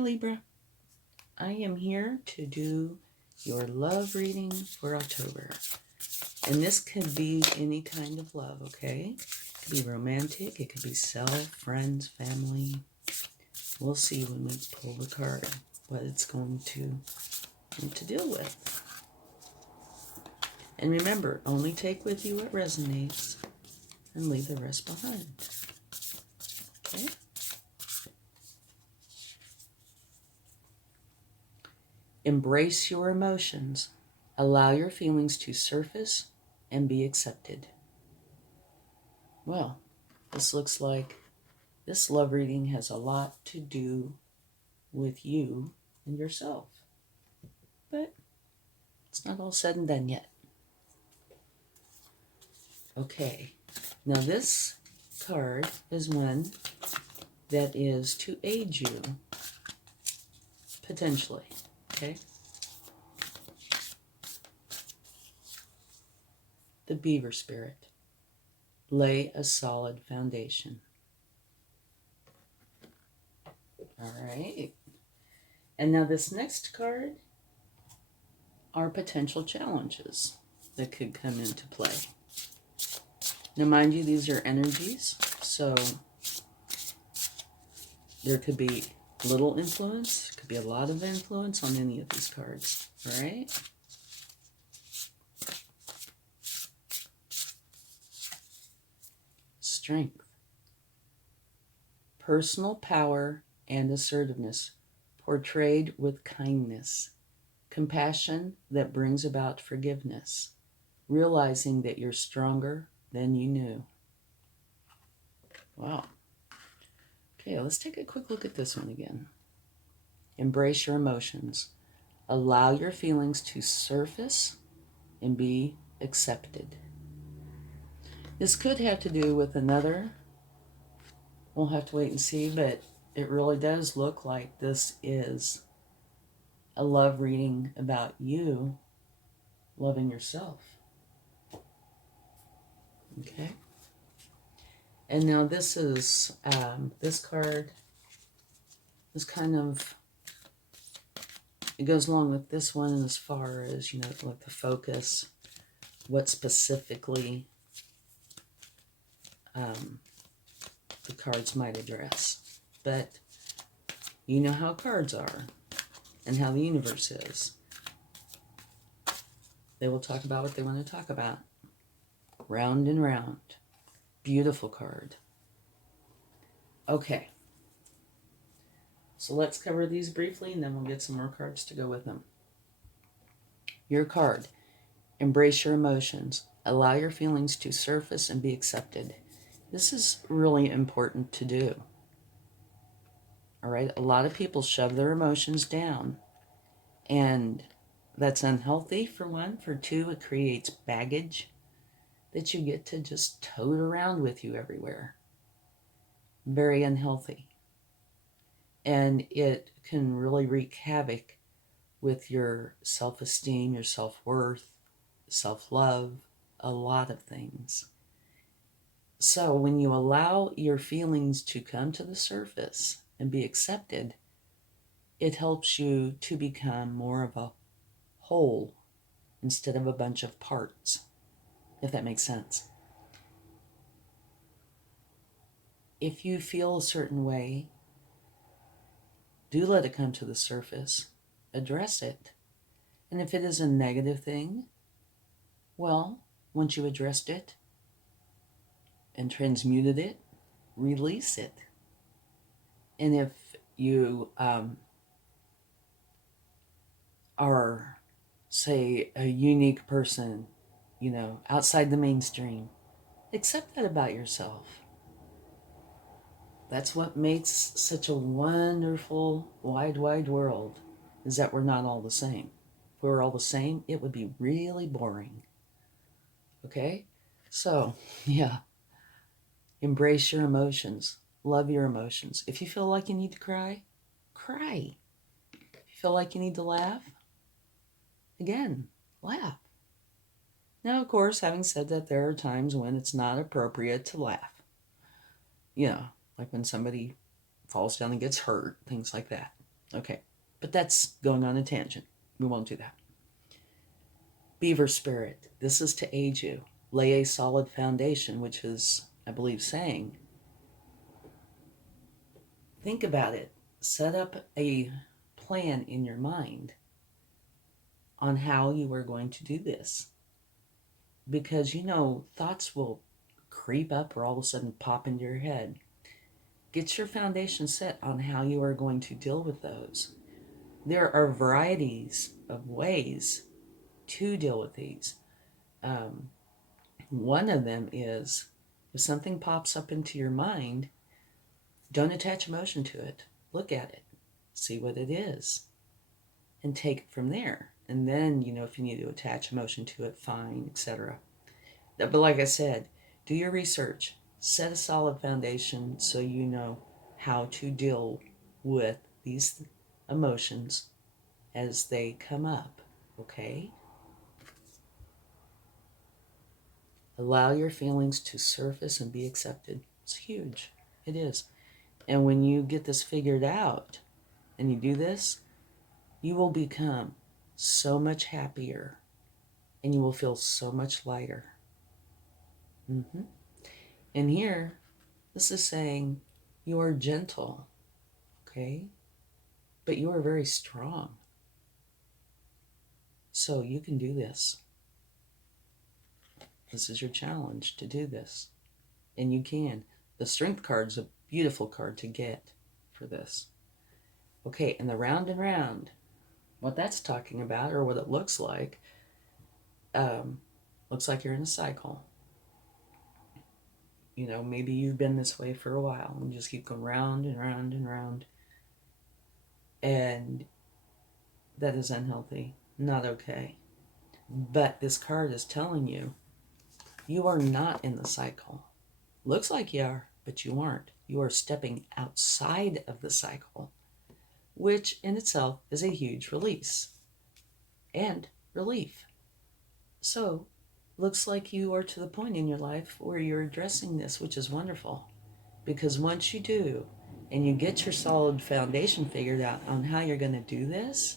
Libra. I am here to do your love reading for October. And this could be any kind of love, okay? It could be romantic, it could be self, friends, family. We'll see when we pull the card what it's going to need to deal with. And remember, only take with you what resonates and leave the rest behind. Okay? Embrace your emotions. Allow your feelings to surface and be accepted. Well, this looks like this love reading has a lot to do with you and yourself. But it's not all said and done yet. Okay, now this card is one that is to aid you, potentially, okay? The Beaver Spirit. Lay a solid foundation. All right. And now this next card are potential challenges that could come into play. Now, mind you, these are energies, so there could be little influence, could be a lot of influence on any of these cards, all right? Strength. Personal power and assertiveness portrayed with kindness. Compassion that brings about forgiveness. Realizing that you're stronger than you knew. Wow. Okay, let's take a quick look at this one again. Embrace your emotions. Allow your feelings to surface and be accepted. This could have to do with another. We'll have to wait and see, but it really does look like this is a love reading about you loving yourself. Okay? And now this is, this card is kind of, it goes along with this one as far as, like the focus, what specifically the cards might address. But you know how cards are and how the universe is. They will talk about what they want to talk about. Round and round. Beautiful card. Okay. So let's cover these briefly and then we'll get some more cards to go with them. Your card. Embrace your emotions. Allow your feelings to surface and be accepted. This is really important to do. All right? A lot of people shove their emotions down. And that's unhealthy, for one. For two, it creates baggage that you get to just tote around with you everywhere. Very unhealthy. And it can really wreak havoc with your self-esteem, your self-worth, self-love, a lot of things. So when you allow your feelings to come to the surface and be accepted, it helps you to become more of a whole instead of a bunch of parts, if that makes sense. If you feel a certain way, do let it come to the surface. Address it. And if it is a negative thing, well, once you addressed it and transmuted it, release it. And if you are, say, a unique person, outside the mainstream, accept that about yourself. That's what makes such a wonderful, wide, wide world, is that we're not all the same. If we were all the same, it would be really boring. Okay? So, yeah. Embrace your emotions. Love your emotions. If you feel like you need to cry, cry. If you feel like you need to laugh, again, laugh. Now, of course, having said that, there are times when it's not appropriate to laugh. Like when somebody falls down and gets hurt, things like that. Okay, but that's going on a tangent. We won't do that. Beaver spirit, this is to aid you. Lay a solid foundation, which is, I believe, saying, think about it. Set up a plan in your mind on how you are going to do this. Because, thoughts will creep up or all of a sudden pop into your head. Get your foundation set on how you are going to deal with those. There are varieties of ways to deal with these. One of them is, if something pops up into your mind, don't attach emotion to it. Look at it, see what it is, and take it from there. And then, if you need to attach emotion to it, fine, etc. But like I said, do your research. Set a solid foundation so you know how to deal with these emotions as they come up, okay? Allow your feelings to surface and be accepted. It's huge. It is. And when you get this figured out and you do this, you will become so much happier and you will feel so much lighter. And here, this is saying you are gentle, okay? But you are very strong. So you can do this. This is your challenge, to do this. And you can. The strength card's a beautiful card to get for this. Okay, and the round and round, what that's talking about, or what it looks like you're in a cycle. Maybe you've been this way for a while and just keep going round and round and round. And that is unhealthy, not okay. But this card is telling you, you are not in the cycle. Looks like you are, but you aren't. You are stepping outside of the cycle, which in itself is a huge release and relief. So, looks like you are to the point in your life where you're addressing this, which is wonderful. Because once you do, and you get your solid foundation figured out on how you're going to do this,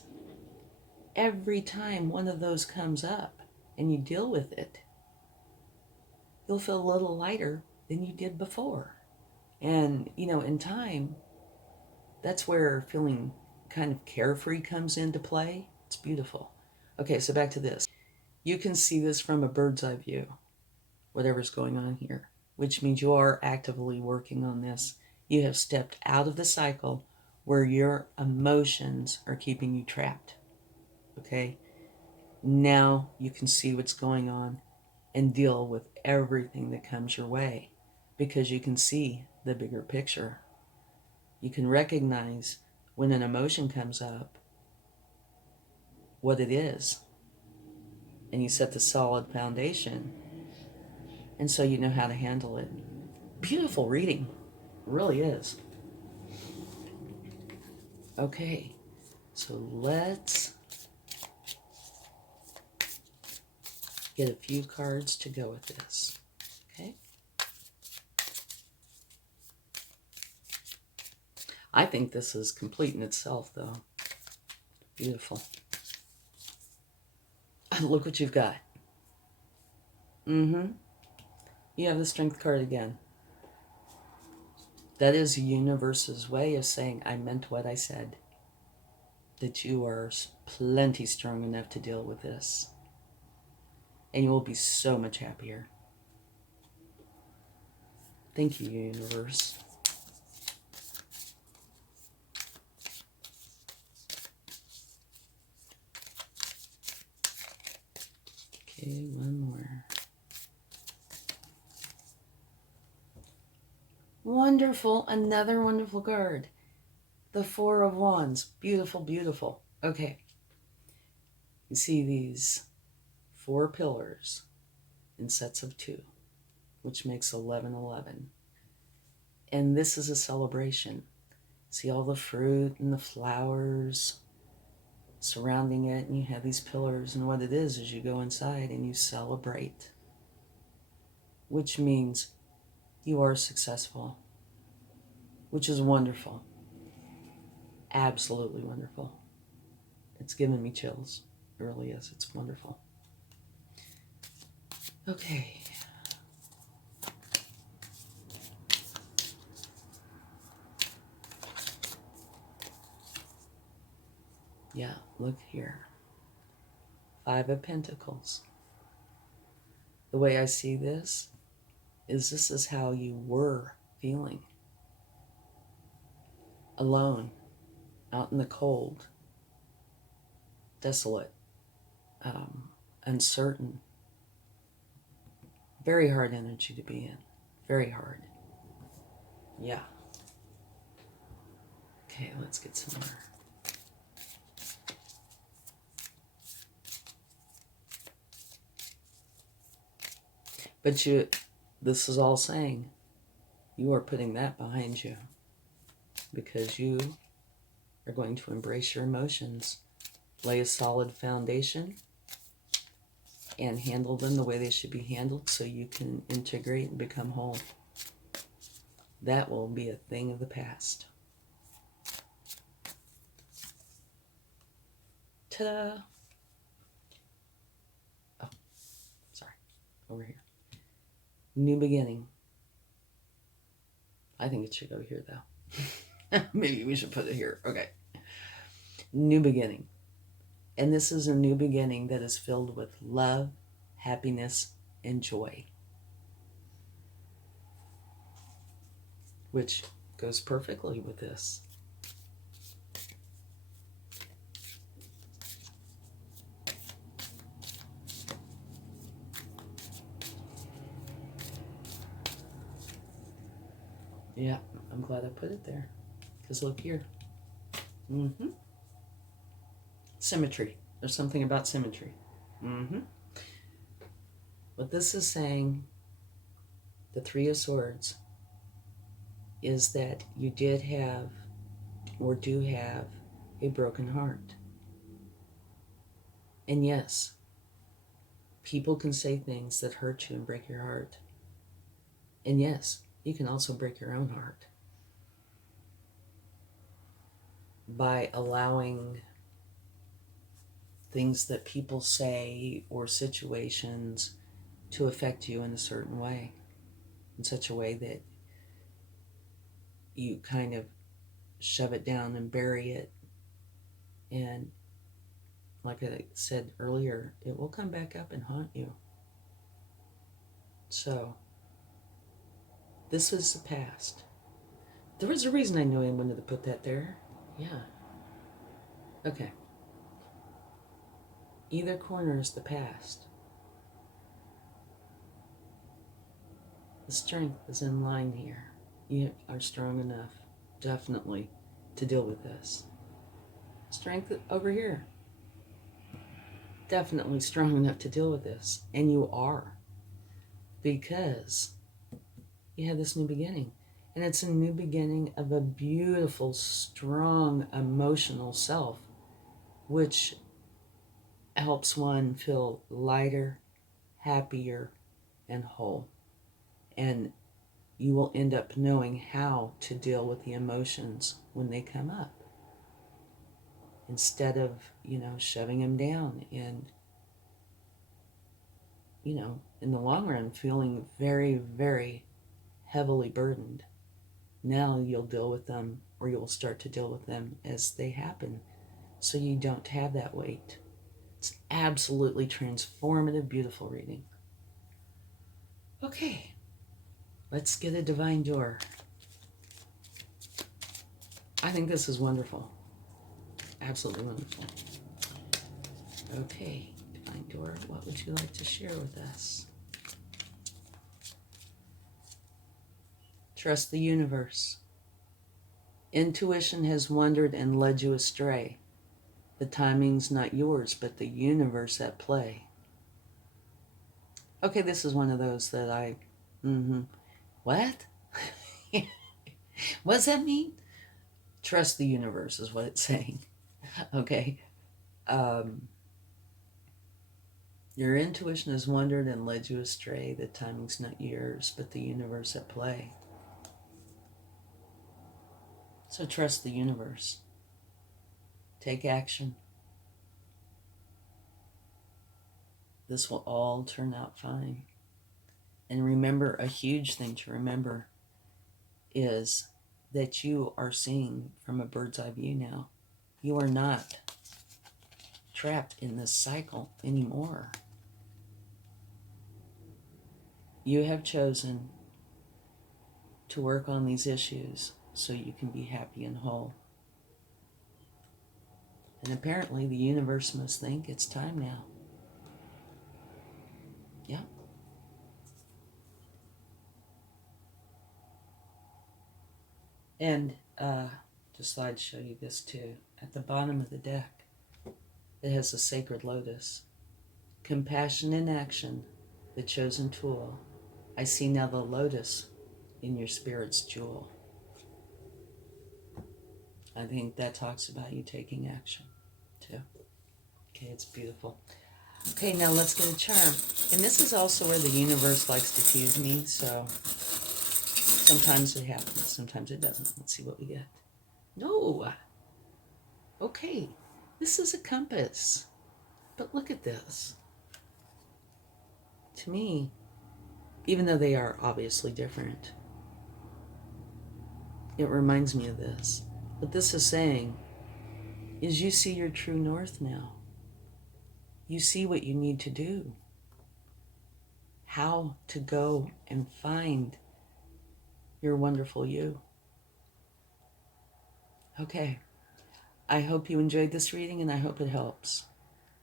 every time one of those comes up and you deal with it, you'll feel a little lighter than you did before. And, in time, that's where feeling kind of carefree comes into play. It's beautiful. Okay, so back to this. You can see this from a bird's eye view, whatever's going on here, which means you are actively working on this. You have stepped out of the cycle where your emotions are keeping you trapped. Okay? Now you can see what's going on and deal with everything that comes your way because you can see the bigger picture. You can recognize when an emotion comes up what it is, and you set the solid foundation, and so you know how to handle it. Beautiful reading. It really is. Okay, so let's get a few cards to go with this. Okay? I think this is complete in itself, though. Beautiful. Look what you've got. You have the Strength card again. That is the universe's way of saying, I meant what I said. That you are plenty strong enough to deal with this. And you will be so much happier. Thank you, universe. Okay, one more. Wonderful. Another wonderful card. The Four of Wands. Beautiful, beautiful. Okay. You see these 4 pillars in sets of 2, which makes 11. And this is a celebration. See all the fruit and the flowers surrounding it, and you have these pillars, and what it is you go inside and you celebrate, which means you are successful, which is wonderful. absolutely wonderful. It's giving me chills. It really is. It's wonderful. Okay. Yeah, look here. 5 of Pentacles. The way I see this is how you were feeling. Alone, out in the cold, desolate, uncertain. Very hard energy to be in. Very hard. Yeah. Okay, let's get some more. But this is all saying you are putting that behind you because you are going to embrace your emotions, lay a solid foundation, and handle them the way they should be handled so you can integrate and become whole. That will be a thing of the past. Ta-da! Oh, sorry. Over here. New beginning. I think it should go here, though. Maybe we should put it here. Okay. New beginning. And this is a new beginning that is filled with love, happiness, and joy. Which goes perfectly with this. Yeah, I'm glad I put it there. Because look here. Symmetry. There's something about symmetry. What this is saying, the 3 of Swords, is that you did have or do have a broken heart. And yes, people can say things that hurt you and break your heart. And yes, you can also break your own heart by allowing things that people say or situations to affect you in a certain way, in such a way that you kind of shove it down and bury it. And like I said earlier, it will come back up and haunt you. So, this is the past. There was a reason I knew I wanted to put that there. Yeah. Okay. Either corner is the past. The strength is in line here. You are strong enough, definitely, to deal with this. Strength over here. Definitely strong enough to deal with this. And you are. Because you have this new beginning. And it's a new beginning of a beautiful, strong, emotional self, which helps one feel lighter, happier, and whole. And you will end up knowing how to deal with the emotions when they come up. Instead of, shoving them down and, in the long run, feeling very, very heavily burdened. Now you'll deal with them, or you'll start to deal with them as they happen, so you don't have that weight. It's absolutely transformative, beautiful reading. Okay, let's get a divine door. I think this is wonderful. Absolutely wonderful. Okay, divine door, what would you like to share with us? Trust the universe. Intuition has wandered and led you astray. The timing's not yours, but the universe at play. Okay, this is one of those that what? What does that mean? Trust the universe is what it's saying. Okay. Your intuition has wandered and led you astray. The timing's not yours, but the universe at play. So trust the universe. Take action. This will all turn out fine. And remember, a huge thing to remember is that you are seeing from a bird's eye view now. You are not trapped in this cycle anymore. You have chosen to work on these issues so you can be happy and whole. And apparently the universe must think it's time now. Yeah. And just thought I'd show you this too. At the bottom of the deck, it has a sacred lotus. Compassion in action, the chosen tool. I see now the lotus in your spirit's jewel. I think that talks about you taking action too. Okay, it's beautiful. Okay, now let's get a charm. And this is also where the universe likes to tease me, so sometimes it happens, sometimes it doesn't. Let's see what we get. No. Okay, this is a compass. But look at this. To me, even though they are obviously different, it reminds me of this. What this is saying is you see your true north now. You see what you need to do. How to go and find your wonderful you. Okay. I hope you enjoyed this reading and I hope it helps.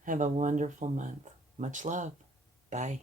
Have a wonderful month. Much love. Bye.